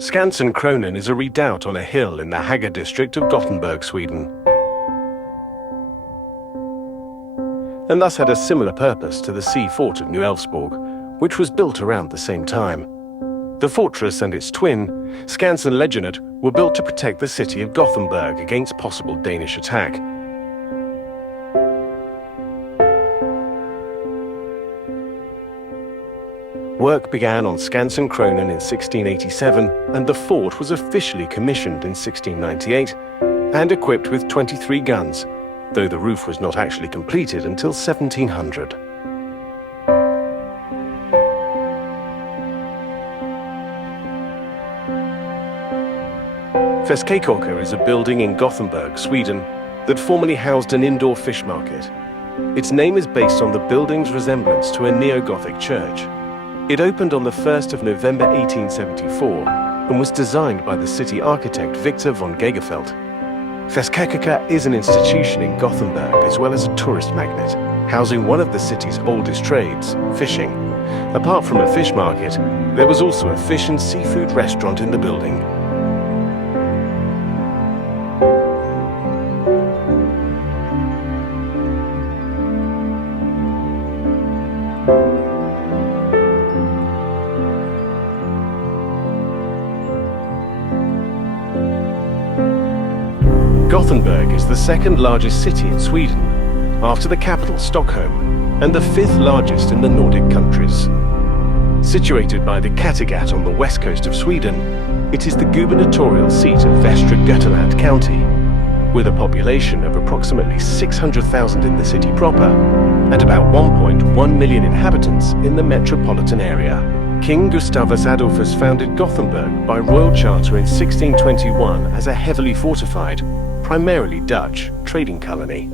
Skansen Kronan is a redoubt on a hill in the Haga district of Gothenburg, Sweden, and thus had a similar purpose to the sea fort of New Älvsborg, which was built around the same time. The fortress and its twin, Skansen Legionet, were built to protect the city of Gothenburg against possible Danish attack. Work began on Skansen Kronan in 1687, and the fort was officially commissioned in 1698 and equipped with 23 guns, though the roof was not actually completed until 1700. Feskekörka is a building in Gothenburg, Sweden, that formerly housed an indoor fish market. Its name is based on the building's resemblance to a neo-Gothic church. It opened on the 1st of November 1874 and was designed by the city architect Victor von Gagefeld. Feskekörka is an institution in Gothenburg as well as a tourist magnet, housing one of the city's oldest trades, fishing. Apart from a fish market, there was also a fish and seafood restaurant in the building. Gothenburg is the second largest city in Sweden, after the capital Stockholm, and the fifth largest in the Nordic countries. Situated by the Kattegat on the west coast of Sweden, it is the gubernatorial seat of Västra Götaland County, with a population of approximately 600,000 in the city proper, and about 1.1 million inhabitants in the metropolitan area. King Gustavus Adolphus founded Gothenburg by royal charter in 1621 as a heavily fortified, primarily Dutch, trading colony.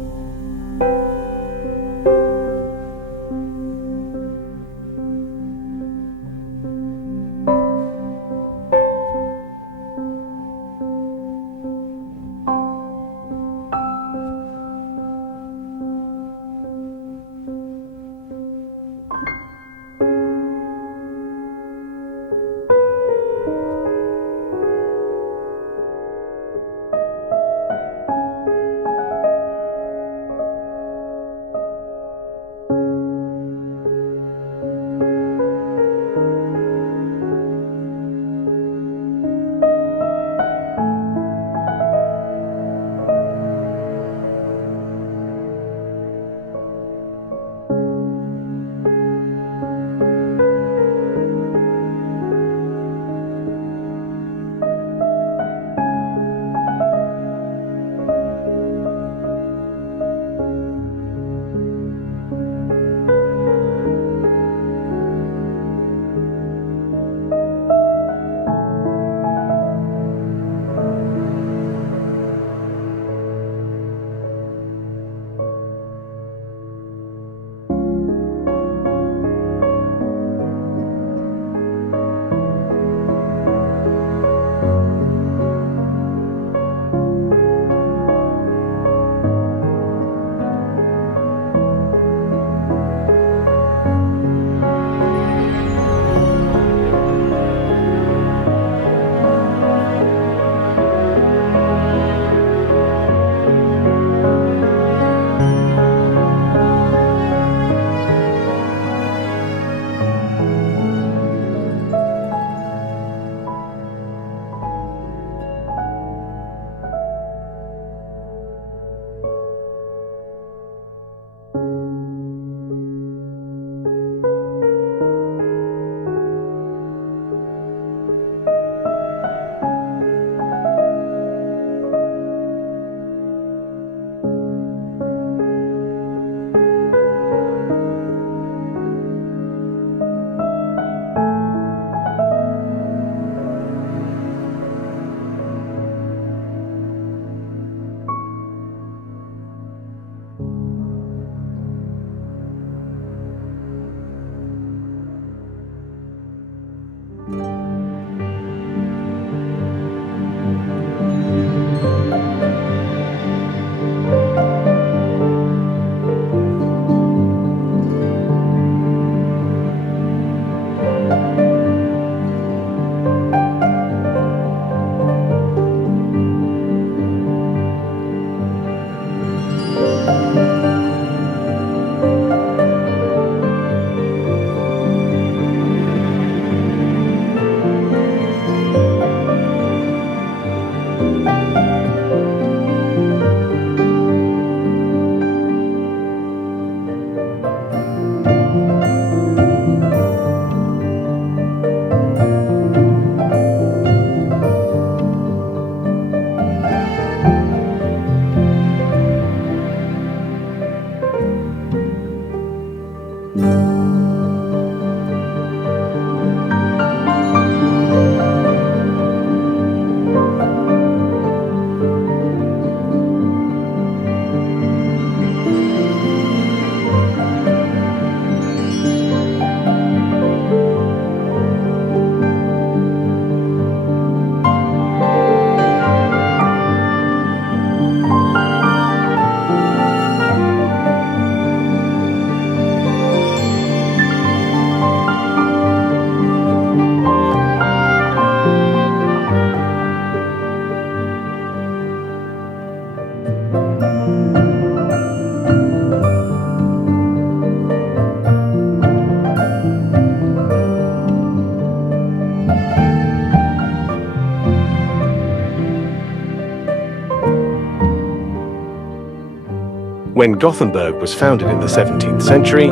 When Gothenburg was founded in the 17th century,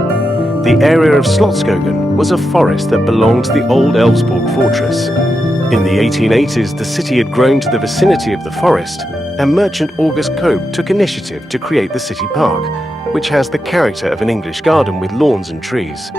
the area of Slottsskogen was a forest that belonged to the old Älvsborg fortress. In the 1880s, the city had grown to the vicinity of the forest, and merchant August Cope took initiative to create the city park, which has the character of an English garden with lawns and trees.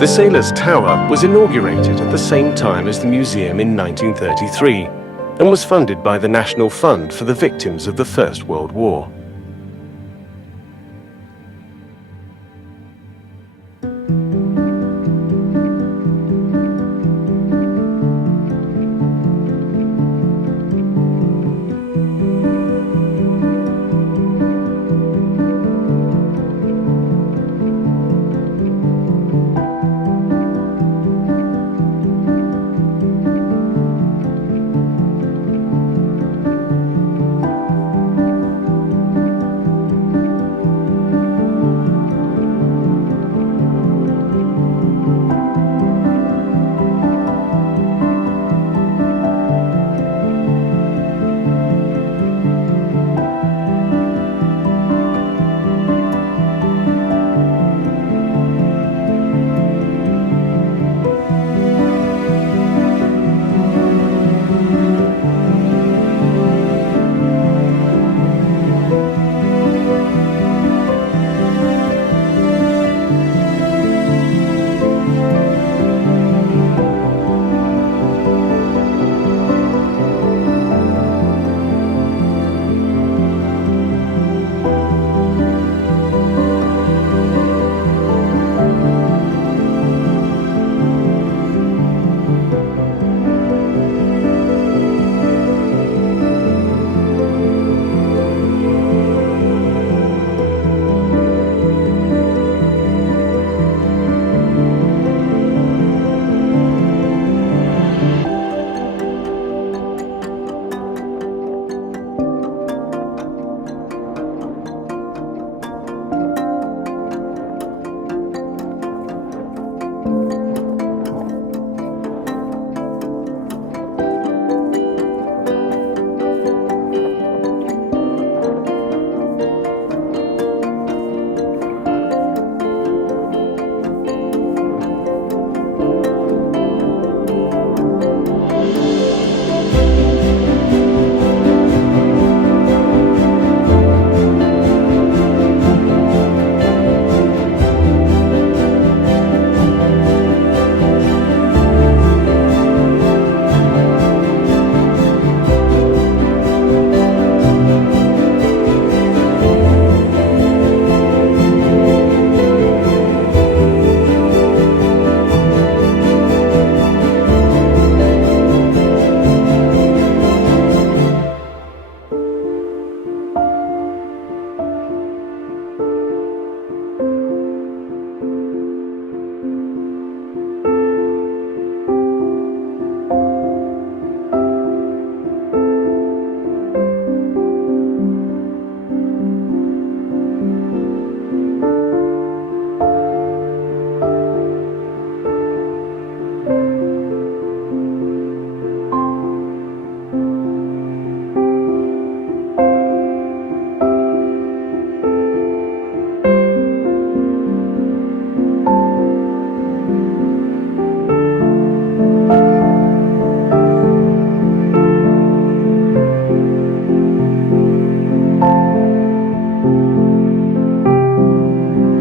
The Sailors' Tower was inaugurated at the same time as the museum in 1933 and was funded by the National Fund for the Victims of the First World War.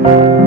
you.